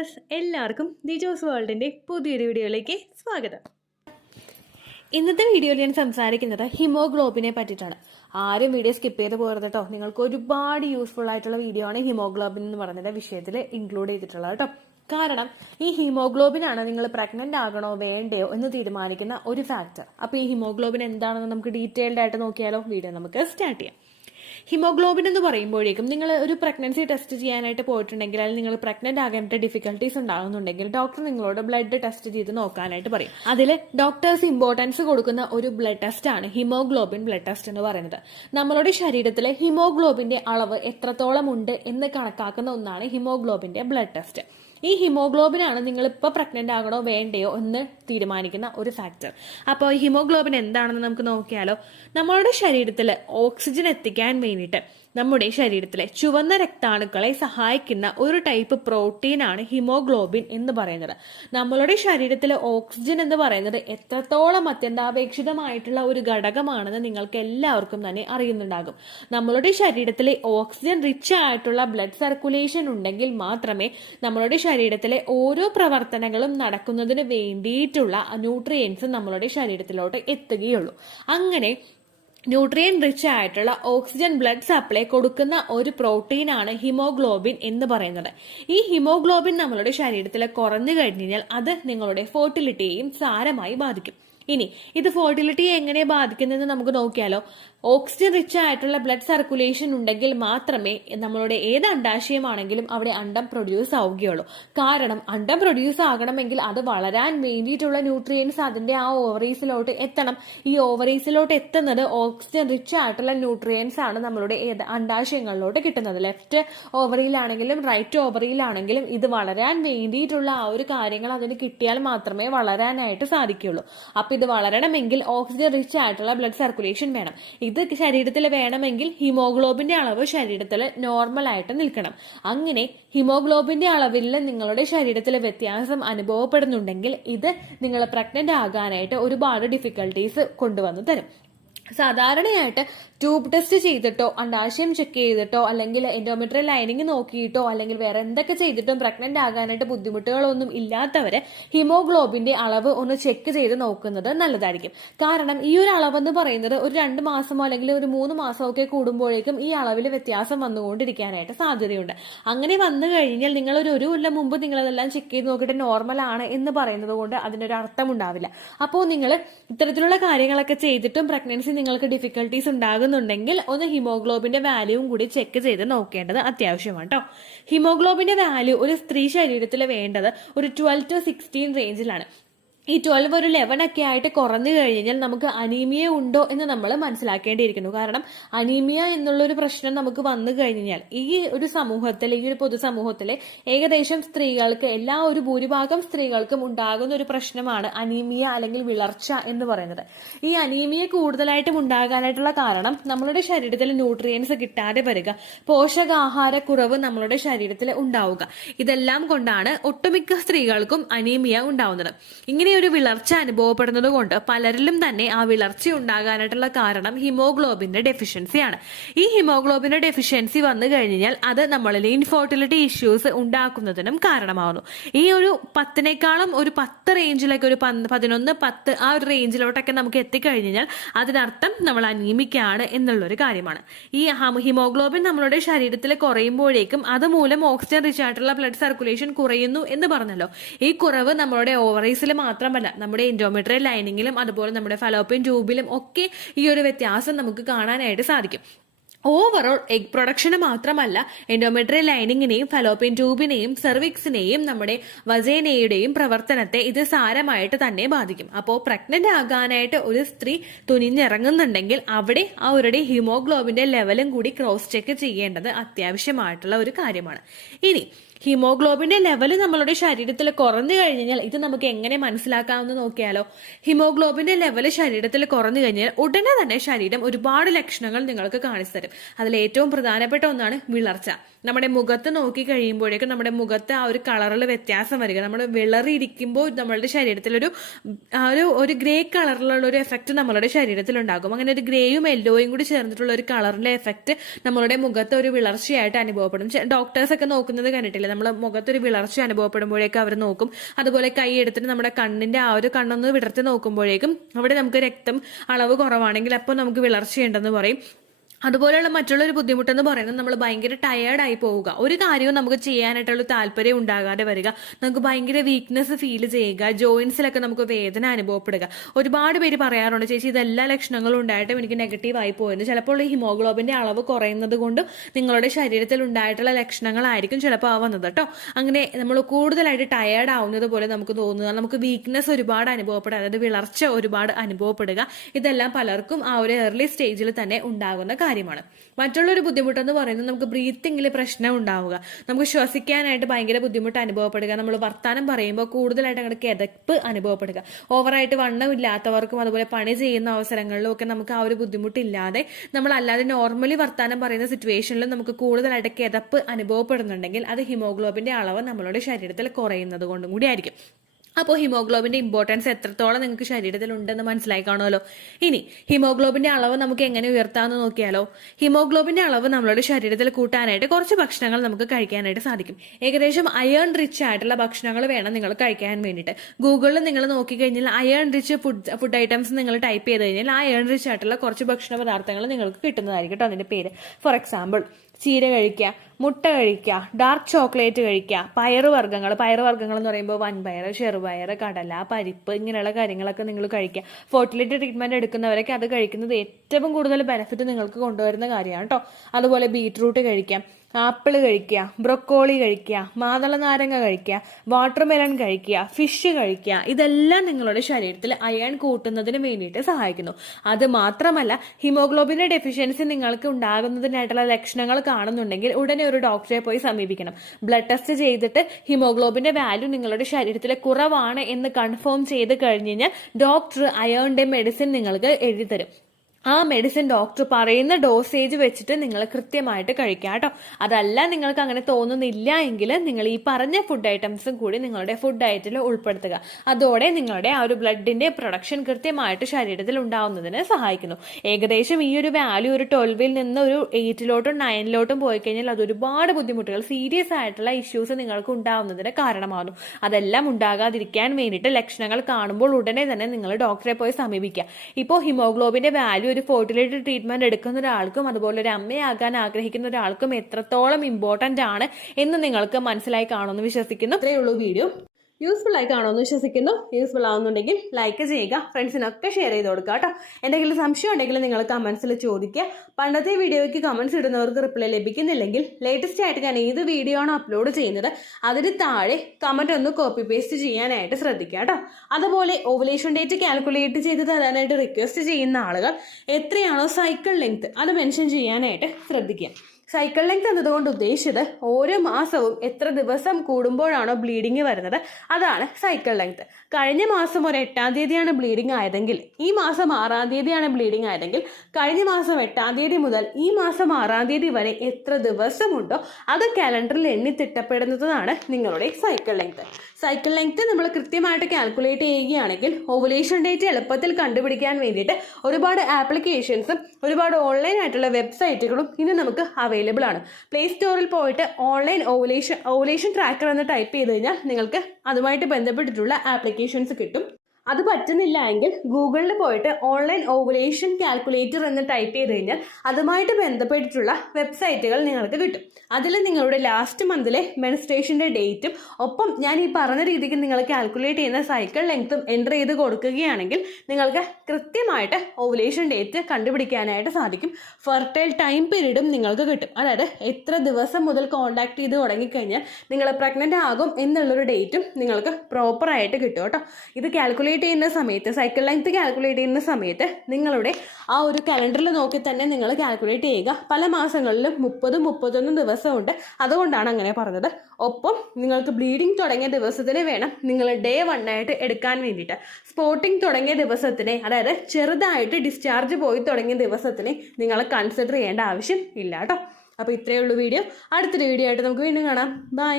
Viewers, എല്ലാവർക്കും ദിജോസ് വേൾഡിൻ്റെ പുതിയൊരു വീഡിയോയിലേക്ക് സ്വാഗതം. ഇന്നത്തെ വീഡിയോയിൽ ഞാൻ സംസാരിക്കുന്നത് ഹിമോഗ്ലോബിനെ പറ്റിയിട്ടാണ്. ആരും വീഡിയോ സ്കിപ്പ് ചെയ്ത് പോകരുത് കേട്ടോ. നിങ്ങൾക്ക് ഒരുപാട് യൂസ്ഫുൾ ആയിട്ടുള്ള വീഡിയോ ആണ് ഹിമോഗ്ലോബിൻ എന്ന് പറയുന്നത് വിഷയത്തിൽ ഇൻക്ലൂഡ് ചെയ്തിട്ടുള്ളത് കേട്ടോ. കാരണം ഈ ഹീമോഗ്ലോബിൻ ആണ് നിങ്ങൾ പ്രഗ്നന്റ് ആകണോ വേണ്ടയോ എന്ന് തീരുമാനിക്കുന്ന ഒരു ഫാക്ടർ. അപ്പോൾ ഈ ഹിമോഗ്ലോബിൻ എന്താണെന്ന് നമുക്ക് ഡീറ്റെയിൽഡ് ആയിട്ട് നോക്കിയാലോ. വീഡിയോ നമുക്ക് സ്റ്റാർട്ട് ചെയ്യാം. ഹിമോഗ്ലോബിൻ എന്ന് പറയുമ്പോഴേക്കും നിങ്ങൾ ഒരു പ്രഗ്നൻസി ടെസ്റ്റ് ചെയ്യാനായിട്ട് പോയിട്ടുണ്ടെങ്കിൽ അല്ലെങ്കിൽ നിങ്ങൾ പ്രഗ്നന്റ് ആകാനായിട്ട് ഡിഫിക്കൽട്ടീസ് ഉണ്ടാകുന്നുണ്ടെങ്കിൽ ഡോക്ടർ നിങ്ങളോട് ബ്ലഡ് ടെസ്റ്റ് ചെയ്ത് നോക്കാനായിട്ട് പറയും. അതിൽ ഡോക്ടേഴ്സ് ഇമ്പോർട്ടൻസ് കൊടുക്കുന്ന ഒരു ബ്ലഡ് ടെസ്റ്റ് ആണ് ഹിമോഗ്ലോബിൻ ബ്ലഡ് ടെസ്റ്റ് എന്ന് പറയുന്നത്. നമ്മളുടെ ശരീരത്തിലെ ഹിമോഗ്ലോബിന്റെ അളവ് എത്രത്തോളം ഉണ്ട് എന്ന് കണക്കാക്കുന്ന ഒന്നാണ് ഹിമോഗ്ലോബിന്റെ ബ്ലഡ് ടെസ്റ്റ്. ഈ ഹിമോഗ്ലോബിൻ ആണ് നിങ്ങൾ ഇപ്പോൾ പ്രഗ്നന്റ് ആകണോ വേണ്ടയോ എന്ന് തീരുമാനിക്കുന്ന ഒരു ഫാക്ടർ. അപ്പോൾ ഈ ഹിമോഗ്ലോബിൻ എന്താണെന്ന് നമുക്ക് നോക്കിയാലോ. നമ്മളുടെ ശരീരത്തിൽ ഓക്സിജൻ എത്തിക്കാൻ വേണ്ടിയിട്ട് നമ്മുടെ ശരീരത്തിലെ ചുവന്ന രക്താണുക്കളെ സഹായിക്കുന്ന ഒരു ടൈപ്പ് പ്രോട്ടീനാണ് ഹിമോഗ്ലോബിൻ എന്ന് പറയുന്നത്. നമ്മളുടെ ശരീരത്തിലെ ഓക്സിജൻ എന്ന് പറയുന്നത് എത്രത്തോളം അത്യന്താപേക്ഷിതമായിട്ടുള്ള ഒരു ഘടകമാണെന്ന് നിങ്ങൾക്ക് എല്ലാവർക്കും തന്നെ അറിയുന്നുണ്ടാകും. നമ്മളുടെ ശരീരത്തിലെ ഓക്സിജൻ റിച്ച് ആയിട്ടുള്ള ബ്ലഡ് സർക്കുലേഷൻ ഉണ്ടെങ്കിൽ മാത്രമേ നമ്മളുടെ ശരീരത്തിലെ ഓരോ പ്രവർത്തനങ്ങളും നടക്കുന്നതിന് വേണ്ടിയിട്ടുള്ള ന്യൂട്രിയൻസ് നമ്മളുടെ ശരീരത്തിലോട്ട് എത്തുകയുള്ളൂ. അങ്ങനെ ന്യൂട്രിയൻ റിച്ച് ആയിട്ടുള്ള ഓക്സിജൻ ബ്ലഡ് സപ്ലൈ കൊടുക്കുന്ന ഒരു പ്രോട്ടീനാണ് ഹിമോഗ്ലോബിൻ എന്ന് പറയുന്നത്. ഈ ഹിമോഗ്ലോബിൻ നമ്മളുടെ ശരീരത്തിൽ കുറഞ്ഞു കഴിഞ്ഞാൽ അത് നിങ്ങളുടെ ഫെർട്ടിലിറ്റിയെയും സാരമായി ബാധിക്കും. ഇനി ഇത് ഫെർട്ടിലിറ്റിയെ എങ്ങനെ ബാധിക്കുന്നതെന്ന് നമുക്ക് നോക്കിയാലോ. ഓക്സിജൻ റിച്ച് ആയിട്ടുള്ള ബ്ലഡ് സർക്കുലേഷൻ ഉണ്ടെങ്കിൽ മാത്രമേ നമ്മളുടെ ഏത് അണ്ടാശയമാണെങ്കിലും അവിടെ അണ്ടം പ്രൊഡ്യൂസ് ആവുകയുള്ളൂ. കാരണം അണ്ടം പ്രൊഡ്യൂസ് ആകണമെങ്കിൽ അത് വളരാൻ വേണ്ടിയിട്ടുള്ള ന്യൂട്രിയൻസ് അതിന്റെ ആ ഓവറീസിലോട്ട് എത്തണം. ഈ ഓവറീസിലോട്ട് എത്തുന്നത് ഓക്സിജൻ റിച്ച് ആയിട്ടുള്ള ന്യൂട്രിയൻസ് ആണ് നമ്മളുടെ അണ്ടാശയങ്ങളിലോട്ട് കിട്ടുന്നത്. ലെഫ്റ്റ് ഓവറിയിലാണെങ്കിലും റൈറ്റ് ഓവറിയിലാണെങ്കിലും ഇത് വളരാൻ വേണ്ടിയിട്ടുള്ള ആ ഒരു കാര്യങ്ങൾ അതിന് കിട്ടിയാൽ മാത്രമേ വളരാനായിട്ട് സാധിക്കുകയുള്ളൂ. അപ്പൊ ഇത് വളരണമെങ്കിൽ ഓക്സിജൻ റിച്ച് ആയിട്ടുള്ള ബ്ലഡ് സർക്കുലേഷൻ വേണം. ഇത് ശരീരത്തിൽ വേണമെങ്കിൽ ഹിമോഗ്ലോബിന്റെ അളവ് ശരീരത്തിൽ നോർമൽ ആയിട്ട് നിൽക്കണം. അങ്ങനെ ഹിമോഗ്ലോബിന്റെ അളവിൽ നിങ്ങളുടെ ശരീരത്തിൽ വ്യത്യാസം അനുഭവപ്പെടുന്നുണ്ടെങ്കിൽ ഇത് നിങ്ങൾ പ്രഗ്നന്റ് ആകാനായിട്ട് ഒരുപാട് ഡിഫിക്കൽട്ടീസ് കൊണ്ടുവന്നു തരും. സാധാരണയായിട്ട് ട്യൂബ് ടെസ്റ്റ് ചെയ്തിട്ടോ അണ്ടാശയം ചെക്ക് ചെയ്തിട്ടോ അല്ലെങ്കിൽ എൻഡോമെട്രിയൽ ലൈനിങ് നോക്കിയിട്ടോ അല്ലെങ്കിൽ വേറെ എന്തൊക്കെ ചെയ്തിട്ടും പ്രഗ്നന്റ് ആകാനായിട്ട് ബുദ്ധിമുട്ടുകളൊന്നും ഇല്ലാത്തവര് ഹിമോഗ്ലോബിന്റെ അളവ് ഒന്ന് ചെക്ക് ചെയ്ത് നോക്കുന്നത് നല്ലതായിരിക്കും. കാരണം ഈ ഒരു അളവെന്ന് പറയുന്നത് ഒരു 2 മാസമോ അല്ലെങ്കിൽ ഒരു 3 മാസമോ ഒക്കെ കൂടുമ്പോഴേക്കും ഈ അളവിൽ വ്യത്യാസം വന്നുകൊണ്ടിരിക്കാനായിട്ട് സാധ്യതയുണ്ട്. അങ്ങനെ വന്നു കഴിഞ്ഞാൽ നിങ്ങൾ ഒരു കൊല്ലം മുമ്പ് നിങ്ങളതെല്ലാം ചെക്ക് ചെയ്ത് നോക്കിയിട്ട് നോർമൽ ആണ് എന്ന് പറയുന്നത് കൊണ്ട് അതിനൊരു അർത്ഥം ഉണ്ടാവില്ല. അപ്പോൾ നിങ്ങൾ ഇത്തരത്തിലുള്ള കാര്യങ്ങളൊക്കെ ചെയ്തിട്ടും പ്രഗ്നൻസി നിങ്ങൾക്ക് ഡിഫിക്കൽട്ടീസ് ഉണ്ടാകുന്നുണ്ടെങ്കിൽ ഒന്ന് ഹിമോഗ്ലോബിന്റെ വാല്യൂവും കൂടി ചെക്ക് ചെയ്ത് നോക്കേണ്ടത് അത്യാവശ്യമാണ് കേട്ടോ. ഹിമോഗ്ലോബിന്റെ വാല്യൂ ഒരു സ്ത്രീ ശരീരത്തിൽ വേണ്ടത് ഒരു 12 to 16 റേഞ്ചിലാണ്. ഈ 12 ഒരു 11 ഒക്കെ ആയിട്ട് കുറഞ്ഞു കഴിഞ്ഞാൽ നമുക്ക് അനീമിയ ഉണ്ടോ എന്ന് നമ്മൾ മനസ്സിലാക്കേണ്ടിയിരിക്കുന്നു. കാരണം അനീമിയ എന്നുള്ളൊരു പ്രശ്നം നമുക്ക് വന്നു കഴിഞ്ഞാൽ ഈ ഒരു സമൂഹത്തിൽ ഈ ഒരു പൊതുസമൂഹത്തിലെ ഏകദേശം സ്ത്രീകൾക്ക് ഒരു ഭൂരിഭാഗം സ്ത്രീകൾക്കും ഉണ്ടാകുന്ന ഒരു പ്രശ്നമാണ് അനീമിയ അല്ലെങ്കിൽ വിളർച്ച എന്ന് പറയുന്നത്. ഈ അനീമിയ കൂടുതലായിട്ടും ഉണ്ടാകാനായിട്ടുള്ള കാരണം നമ്മളുടെ ശരീരത്തിൽ ന്യൂട്രിയൻസ് കിട്ടാതെ വരിക, പോഷകാഹാരക്കുറവ് നമ്മളുടെ ശരീരത്തിൽ ഉണ്ടാവുക. ഇതെല്ലാം കൊണ്ടാണ് ഒട്ടുമിക്ക സ്ത്രീകൾക്കും അനീമിയ ഉണ്ടാവുന്നത്. ഇങ്ങനെ ഒരു വിളർച്ച അനുഭവപ്പെടുന്നത് കൊണ്ട് പലരിലും തന്നെ ആ വിളർച്ച ഉണ്ടാകാനായിട്ടുള്ള കാരണം ഹിമോഗ്ലോബിന്റെ ഡെഫിഷ്യൻസിയാണ്. ഈ ഹിമോഗ്ലോബിന്റെ ഡെഫിഷ്യൻസി വന്നു കഴിഞ്ഞാൽ അത് നമ്മളിൽ ഇൻഫെർട്ടിലിറ്റി ഇഷ്യൂസ് ഉണ്ടാക്കുന്നതിനും കാരണമാവുന്നു. ഈ ഒരു 10നേക്കാളും ഒരു 10 റേഞ്ചിലൊക്കെ ഒരു 11, 10 ആ ഒരു റേഞ്ചിലോട്ടൊക്കെ നമുക്ക് എത്തിക്കഴിഞ്ഞാൽ അതിനർത്ഥം നമ്മൾ അനീമിക്കാണ് എന്നുള്ളൊരു കാര്യമാണ്. ഈ ഹിമോഗ്ലോബിൻ നമ്മളുടെ ശരീരത്തിൽ കുറയുമ്പോഴേക്കും അതുമൂലം ഓക്സിജൻ റിച്ച് ആയിട്ടുള്ള ബ്ലഡ് സർക്കുലേഷൻ കുറയുന്നു എന്ന് പറഞ്ഞല്ലോ. ഈ കുറവ് നമ്മളുടെ ഓവറീസിൽ മാത്രമല്ല നമ്മുടെ എൻഡോമെട്രിയൽ ലൈനിങ്ങിലും അതുപോലെ നമ്മുടെ ഫലോപ്പിയൻ ട്യൂബിലും ഒക്കെ ഈ ഒരു വ്യത്യാസം നമുക്ക് കാണാനായിട്ട് സാധിക്കും. ഓവറോൾ എഗ് പ്രൊഡക്ഷന് മാത്രമല്ല എൻഡോമെട്രിയൽ ലൈനിങ്ങിനെയും ഫലോപ്പിയൻ ട്യൂബിനെയും സെർവിക്സിനെയും നമ്മുടെ വജൈനയുടെയും പ്രവർത്തനത്തെ ഇത് സാരമായിട്ട് തന്നെ ബാധിക്കും. അപ്പോൾ പ്രഗ്നന്റ് ആകാനായിട്ട് ഒരു സ്ത്രീ തുനിഞ്ഞിറങ്ങുന്നുണ്ടെങ്കിൽ അവിടെ അവരുടെ ഹീമോഗ്ലോബിന്റെ ലെവലും കൂടി ക്രോസ് ചെക്ക് ചെയ്യേണ്ടത് അത്യാവശ്യമായിട്ടുള്ള ഒരു കാര്യമാണ്. ഇനി ഹിമോഗ്ലോബിന്റെ ലെവൽ നമ്മളുടെ ശരീരത്തിൽ കുറഞ്ഞു കഴിഞ്ഞാൽ ഇത് നമുക്ക് എങ്ങനെ മനസ്സിലാക്കാമെന്ന് നോക്കിയാലോ. ഹിമോഗ്ലോബിന്റെ ലെവൽ ശരീരത്തിൽ കുറഞ്ഞു കഴിഞ്ഞാൽ ഉടനെ തന്നെ ശരീരം ഒരുപാട് ലക്ഷണങ്ങൾ നിങ്ങൾക്ക് കാണിച്ചു തരും. അതിൽ ഏറ്റവും പ്രധാനപ്പെട്ട ഒന്നാണ് വിളർച്ച. നമ്മുടെ മുഖത്ത് നോക്കി കഴിയുമ്പോഴേക്കും നമ്മുടെ മുഖത്ത് ആ ഒരു കളറിൽ വ്യത്യാസം വരിക. നമ്മൾ വിളറിയിരിക്കുമ്പോൾ നമ്മളുടെ ശരീരത്തിലൊരു ഒരു ഗ്രേ കളറിലുള്ള ഒരു എഫക്റ്റ് നമ്മളുടെ ശരീരത്തിലുണ്ടാകും. അങ്ങനെ ഒരു ഗ്രേയും യെല്ലോയും കൂടി ചേർന്നിട്ടുള്ള ഒരു കളറിലെ എഫക്റ്റ് നമ്മളുടെ മുഖത്ത് ഒരു വിളർച്ചയായിട്ട് അനുഭവപ്പെടും. ഡോക്ടേഴ്സ് ഒക്കെ നോക്കുന്നത് കണ്ടിട്ടില്ല, നമ്മൾ മുഖത്തൊരു വിളർച്ച അനുഭവപ്പെടുമ്പോഴേക്കും അവർ നോക്കും. അതുപോലെ കൈ എടുത്തിട്ട് നമ്മുടെ കണ്ണിന്റെ ആ ഒരു കണ്ണൊന്ന് വിടർത്തി നോക്കുമ്പോഴേക്കും അവിടെ നമുക്ക് രക്തം അളവ് കുറവാണെങ്കിൽ അപ്പോൾ നമുക്ക് വിളർച്ചയുണ്ടെന്ന് പറയും. അതുപോലെയുള്ള മറ്റുള്ളൊരു ബുദ്ധിമുട്ടെന്ന് പറയുന്നത് നമ്മൾ ഭയങ്കര ടയേർഡായി പോവുക, ഒരു കാര്യവും നമുക്ക് ചെയ്യാനായിട്ടുള്ള താല്പര്യം ഉണ്ടാകാതെ വരിക, നമുക്ക് ഭയങ്കര വീക്ക്നെസ് ഫീൽ ചെയ്യുക, ജോയിൻസിലൊക്കെ നമുക്ക് വേദന അനുഭവപ്പെടുക. ഒരുപാട് പേര് പറയാറുണ്ട്, ചേച്ചി ഇതെല്ലാ ലക്ഷണങ്ങളും ഉണ്ടായിട്ടും എനിക്ക് നെഗറ്റീവായി പോയെന്ന്. ചിലപ്പോൾ ഈ ഹിമോഗ്ലോബിന്റെ അളവ് കുറയുന്നത് കൊണ്ടും നിങ്ങളുടെ ശരീരത്തിൽ ഉണ്ടായിട്ടുള്ള ലക്ഷണങ്ങളായിരിക്കും ചിലപ്പോൾ വന്നത് കേട്ടോ. അങ്ങനെ നമ്മൾ കൂടുതലായിട്ട് ടയേർഡ് ആവുന്നത് പോലെ നമുക്ക് തോന്നുക, നമുക്ക് വീക്ക്നെസ് ഒരുപാട് അനുഭവപ്പെടുക, അതായത് വിളർച്ച ഒരുപാട് അനുഭവപ്പെടുക, ഇതെല്ലാം പലർക്കും ആ ഒരു ഏർലി സ്റ്റേജിൽ തന്നെ ഉണ്ടാകുന്ന കാര്യമാണ്. മറ്റുള്ളൊരു ബുദ്ധിമുട്ടെന്ന് പറയുന്നത് നമുക്ക് ബ്രീത്തിങ്ങിൽ പ്രശ്നം ഉണ്ടാവുക, നമുക്ക് ശ്വസിക്കാനായിട്ട് ഭയങ്കര ബുദ്ധിമുട്ട് അനുഭവപ്പെടുക, നമ്മൾ വർത്താനം പറയുമ്പോൾ കൂടുതലായിട്ട് അങ്ങോട്ട് കിതപ്പ് അനുഭവപ്പെടുക. ഓവറായിട്ട് വണ്ണമില്ലാത്തവർക്കും അതുപോലെ പണി ചെയ്യുന്ന അവസരങ്ങളിലും ഒക്കെ നമുക്ക് ആ ഒരു ബുദ്ധിമുട്ടില്ലാതെ നമ്മൾ അല്ലാതെ നോർമലി വർത്താനം പറയുന്ന സിറ്റുവേഷനിലും നമുക്ക് കൂടുതലായിട്ട് കിതപ്പ് അനുഭവപ്പെടുന്നുണ്ടെങ്കിൽ അത് ഹിമോഗ്ലോബിന്റെ അളവ് നമ്മളുടെ ശരീരത്തിൽ കുറയുന്നത് കൊണ്ടും കൂടി ആയിരിക്കും. അപ്പോൾ ഹിമോഗ്ലോബിന്റെ ഇമ്പോർട്ടൻസ് എത്രത്തോളം നിങ്ങൾക്ക് ശരീരത്തിൽ ഉണ്ടെന്ന് മനസ്സിലായി കാണുമല്ലോ. ഇനി ഹിമോഗ്ലോബിന്റെ അളവ് നമുക്ക് എങ്ങനെ ഉയർത്താമെന്ന് നോക്കിയാലോ. ഹിമോഗ്ലോബിന്റെ അളവ് നമ്മളുടെ ശരീരത്തിൽ കൂട്ടാനായിട്ട് കുറച്ച് ഭക്ഷണങ്ങൾ നമുക്ക് കഴിക്കാനായിട്ട് സാധിക്കും. ഏകദേശം അയൺ റിച്ച് ആയിട്ടുള്ള ഭക്ഷണങ്ങൾ വേണം നിങ്ങൾ കഴിക്കാൻ വേണ്ടിയിട്ട്. ഗൂഗിളിൽ നിങ്ങൾ നോക്കിക്കഴിഞ്ഞാൽ അയൺ റിച്ച് ഫുഡ് ഐറ്റംസ് നിങ്ങൾ ടൈപ്പ് ചെയ്ത് കഴിഞ്ഞാൽ ആ അയൺ റിച്ച് ആയിട്ടുള്ള കുറച്ച് ഭക്ഷണ പദാർത്ഥങ്ങൾ നിങ്ങൾക്ക് കിട്ടുന്നതായിരിക്കും കേട്ടോ. അതിന്റെ പേര് ഫോർ എക്സാമ്പിൾ ചീര കഴിക്കുക, മുട്ട കഴിക്കുക, ഡാർക്ക് ചോക്ലേറ്റ് കഴിക്കുക, പയറുവർഗ്ഗങ്ങൾ എന്ന് പറയുമ്പോൾ വൻപയർ, ചെറുപയർ, കടല, പരിപ്പ് ഇങ്ങനെയുള്ള കാര്യങ്ങളൊക്കെ നിങ്ങൾ കഴിക്കുക. ഫെർട്ടിലിറ്റി ട്രീറ്റ്മെന്റ് എടുക്കുന്നവരൊക്കെ അത് കഴിക്കുന്നത് ഏറ്റവും കൂടുതൽ ബെനിഫിറ്റ് നിങ്ങൾക്ക് കൊണ്ടുവരുന്ന കാര്യമാണ് കേട്ടോ. അതുപോലെ ബീറ്റ്റൂട്ട് കഴിക്കാം, ആപ്പിൾ കഴിക്കുക, ബ്രൊക്കോളി കഴിക്കുക, മാതള നാരങ്ങ കഴിക്കുക, വാട്ടർമെലൺ കഴിക്കുക, ഫിഷ് കഴിക്കുക. ഇതെല്ലാം നിങ്ങളുടെ ശരീരത്തിൽ അയൺ കൂട്ടുന്നതിന് വേണ്ടിയിട്ട് സഹായിക്കുന്നു. അത് മാത്രമല്ല, ഹിമോഗ്ലോബിന്റെ ഡെഫിഷ്യൻസി നിങ്ങൾക്ക് ഉണ്ടാകുന്നതിനായിട്ടുള്ള ലക്ഷണങ്ങൾ കാണുന്നുണ്ടെങ്കിൽ ഉടനെ ഒരു ഡോക്ടറെ പോയി സമീപിക്കണം. ബ്ലഡ് ടെസ്റ്റ് ചെയ്തിട്ട് ഹിമോഗ്ലോബിന്റെ വാല്യൂ നിങ്ങളുടെ ശരീരത്തിൽ കുറവാണ് എന്ന് കൺഫേം ചെയ്ത് കഴിഞ്ഞ് കഴിഞ്ഞാൽ ഡോക്ടർ അയണിന്റെ മെഡിസിൻ നിങ്ങൾക്ക് എഴുതി തരും. ആ മെഡിസിൻ ഡോക്ടർ പറയുന്ന ഡോസേജ് വെച്ചിട്ട് നിങ്ങൾ കൃത്യമായിട്ട് കഴിക്കുക കേട്ടോ. അതല്ല നിങ്ങൾക്ക് അങ്ങനെ തോന്നുന്നില്ല എങ്കിൽ നിങ്ങൾ ഈ പറഞ്ഞ ഫുഡ് ഐറ്റംസും കൂടി നിങ്ങളുടെ ഫുഡ് ഡയറ്റിൽ ഉൾപ്പെടുത്തുക. അതോടെ നിങ്ങളുടെ ആ ഒരു ബ്ലഡിന്റെ പ്രൊഡക്ഷൻ കൃത്യമായിട്ട് ശരീരത്തിൽ ഉണ്ടാവുന്നതിന് സഹായിക്കുന്നു. ഏകദേശം ഈ ഒരു വാല്യൂ ഒരു 12ൽ നിന്ന് ഒരു 8ലോട്ടും 9ലോട്ടും പോയി കഴിഞ്ഞാൽ അത് ഒരുപാട് ബുദ്ധിമുട്ടുകൾ, സീരിയസ് ആയിട്ടുള്ള ഇഷ്യൂസ് നിങ്ങൾക്ക് ഉണ്ടാവുന്നതിന് കാരണമാകുന്നു. അതെല്ലാം ഉണ്ടാകാതിരിക്കാൻ വേണ്ടിയിട്ട് ലക്ഷണങ്ങൾ കാണുമ്പോൾ ഉടനെ തന്നെ നിങ്ങൾ ഡോക്ടറെ പോയി സമീപിക്കുക. ഇപ്പോൾ ഹിമോഗ്ലോബിന്റെ വാല്യൂ ഒരു ഫെർട്ടിലിറ്റി ട്രീറ്റ്മെന്റ് എടുക്കുന്ന ഒരാൾക്കും അതുപോലെ ഒരു അമ്മയാകാൻ ആഗ്രഹിക്കുന്ന ഒരാൾക്കും എത്രത്തോളം ഇമ്പോർട്ടന്റ് ആണ് എന്ന് നിങ്ങൾക്ക് മനസ്സിലായി കാണുമെന്ന് വിശ്വസിക്കുന്നു. ഇത്രയേ ഉള്ളൂ വീഡിയോ. യൂസ്ഫുൾ ആയി കാണുമെന്ന് വിശ്വസിക്കുന്നു. യൂസ്ഫുൾ ആവുന്നുണ്ടെങ്കിൽ ലൈക്ക് ചെയ്യുക, ഫ്രണ്ട്സിനൊക്കെ ഷെയർ ചെയ്ത് കൊടുക്കുക കേട്ടോ. എന്തെങ്കിലും സംശയം ഉണ്ടെങ്കിൽ നിങ്ങൾ കമന്റ്സിൽ ചോദിക്കുക. പണ്ടത്തെ വീഡിയോയ്ക്ക് കമന്റ്സ് ഇടുന്നവർക്ക് റിപ്ലൈ ലഭിക്കുന്നില്ലെങ്കിൽ ലേറ്റസ്റ്റ് ആയിട്ട് ഞാൻ ഏത് വീഡിയോ ആണ് അപ്ലോഡ് ചെയ്യുന്നത് അതിന് താഴെ കമന്റ് ഒന്ന് കോപ്പി പേസ്റ്റ് ചെയ്യാനായിട്ട് ശ്രദ്ധിക്കുക കേട്ടോ. അതുപോലെ ഓവുലേഷൻ ഡേറ്റ് കാൽക്കുലേറ്റ് ചെയ്ത് തരാനായിട്ട് റിക്വസ്റ്റ് ചെയ്യുന്ന ആളുകൾ എത്രയാണോ സൈക്കിൾ ലെങ്ത് അത് മെൻഷൻ ചെയ്യാനായിട്ട് ശ്രദ്ധിക്കുക. സൈക്കിൾ ലെങ്ത് എന്നതുകൊണ്ട് ഉദ്ദേശിച്ചത് ഓരോ മാസവും എത്ര ദിവസം കൂടുമ്പോഴാണോ ബ്ലീഡിങ് വരുന്നത് അതാണ് സൈക്കിൾ ലെങ്ത്. കഴിഞ്ഞ മാസം ഒരു 8-ാം തീയതിയാണ് ബ്ലീഡിങ് ആയതെങ്കിൽ ഈ മാസം 6-ാം തീയതിയാണ് ബ്ലീഡിങ് ആയതെങ്കിൽ കഴിഞ്ഞ മാസം 8-ാം തീയതി മുതൽ ഈ മാസം 6-ാം തീയതി വരെ എത്ര ദിവസമുണ്ടോ അത് കാലണ്ടറിൽ എണ്ണി തിട്ടപ്പെടുന്നതാണ് നിങ്ങളുടെ സൈക്കിൾ ലെങ്ത്. സൈക്കിൾ ലെങ്ത് നമ്മൾ കൃത്യമായിട്ട് കാൽക്കുലേറ്റ് ചെയ്യുകയാണെങ്കിൽ ഓവുലേഷൻ ഡേറ്റ് എളുപ്പത്തിൽ കണ്ടുപിടിക്കാൻ വേണ്ടിയിട്ട് ഒരുപാട് ആപ്ലിക്കേഷൻസും ഒരുപാട് ഓൺലൈൻ ആയിട്ടുള്ള വെബ്സൈറ്റുകളും ഇനി നമുക്ക് അവൈലബിൾ ആണ്. പ്ലേ സ്റ്റോറിൽ പോയിട്ട് ഓൺലൈൻ ഓവുലേഷൻ ട്രാക്കർ എന്ന് ടൈപ്പ് ചെയ്ത് കഴിഞ്ഞാൽ നിങ്ങൾക്ക് അതുമായിട്ട് ബന്ധപ്പെട്ടിട്ടുള്ള ആപ്ലിക്കേഷൻസ് കിട്ടും. അത് പറ്റുന്നില്ല എങ്കിൽ ഗൂഗിളിൽ പോയിട്ട് ഓൺലൈൻ ഓവുലേഷൻ കാൽക്കുലേറ്റർ എന്ന് ടൈപ്പ് ചെയ്ത് കഴിഞ്ഞാൽ അതുമായിട്ട് ബന്ധപ്പെട്ടിട്ടുള്ള വെബ്സൈറ്റുകൾ നിങ്ങൾക്ക് കിട്ടും. അതിൽ നിങ്ങളുടെ ലാസ്റ്റ് മന്തിലെ മെൻസ്ട്രേഷൻ്റെ ഡേറ്റും ഒപ്പം ഞാൻ ഈ പറഞ്ഞ രീതിക്ക് നിങ്ങൾ കാൽക്കുലേറ്റ് ചെയ്യുന്ന സൈക്കിൾ ലെങ്ത്തും എൻ്റർ ചെയ്ത് കൊടുക്കുകയാണെങ്കിൽ നിങ്ങൾക്ക് കൃത്യമായിട്ട് ഓവുലേഷൻ ഡേറ്റ് കണ്ടുപിടിക്കാനായിട്ട് സാധിക്കും. ഫെർട്ടൈൽ ടൈം പീരീഡും നിങ്ങൾക്ക് കിട്ടും. അതായത് എത്ര ദിവസം മുതൽ കോൺടാക്ട് ചെയ്ത് തുടങ്ങിക്കഴിഞ്ഞാൽ നിങ്ങൾ പ്രഗ്നൻ്റ് ആകും എന്നുള്ളൊരു ഡേറ്റും നിങ്ങൾക്ക് പ്രോപ്പറായിട്ട് കിട്ടും കേട്ടോ. ഇത് കാൽക്കുലേറ്റ് ചെയ്യുന്ന സമയത്ത് സൈക്കിൾ ലെങ്ത് കാൽക്കുലേറ്റ് ചെയ്യുന്ന സമയത്ത് നിങ്ങളുടെ ആ ഒരു കലണ്ടറിൽ നോക്കി തന്നെ നിങ്ങൾ കാൽക്കുലേറ്റ് ചെയ്യുക. പല മാസങ്ങളിലും 30-31 ദിവസമുണ്ട്, അതുകൊണ്ടാണ് അങ്ങനെ പറഞ്ഞത്. ഒപ്പം നിങ്ങൾക്ക് ബ്ലീഡിങ് തുടങ്ങിയ ദിവസത്തിന് വേണം നിങ്ങൾ ഡേ 1 ആയിട്ട് എടുക്കാൻ വേണ്ടിയിട്ട്. സ്പോട്ടിങ് തുടങ്ങിയ ദിവസത്തിനെ, അതായത് ചെറുതായിട്ട് ഡിസ്ചാർജ് പോയി തുടങ്ങിയ ദിവസത്തിനെ നിങ്ങൾ കൺസിഡർ ചെയ്യേണ്ട ആവശ്യം ഇല്ല കേട്ടോ. അപ്പോൾ ഇത്രയേ ഉള്ളൂ വീഡിയോ. അടുത്തൊരു വീഡിയോ ആയിട്ട് നമുക്ക് വീണ്ടും കാണാം. ബൈ.